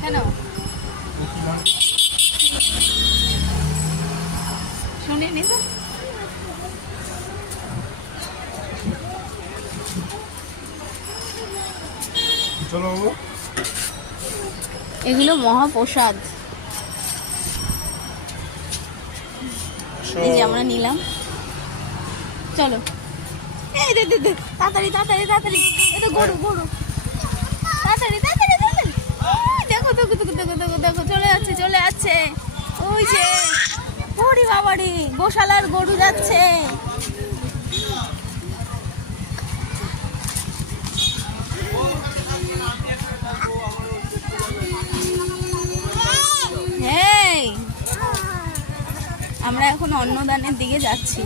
কেন শুনিনি তো? চলো বাবু। এগুলো মহাপ্রসাদ। এই যে আমরা নিলাম, চলো। এই দে দে দে, তাড়াতাড়ি তাড়াতাড়ি তাড়াতাড়ি, এই তো গরু গরু, তাড়াতাড়ি তাড়াতাড়ি তাড়াতাড়ি। ওই দেখো দেখো দেখো দেখো দেখো দেখো, চলে যাচ্ছে চলে যাচ্ছে। ওই যে ওরে বাবারে, গোশালার গরু যাচ্ছে। এই আমরা এখন অন্নদানের দিকে যাচ্ছি।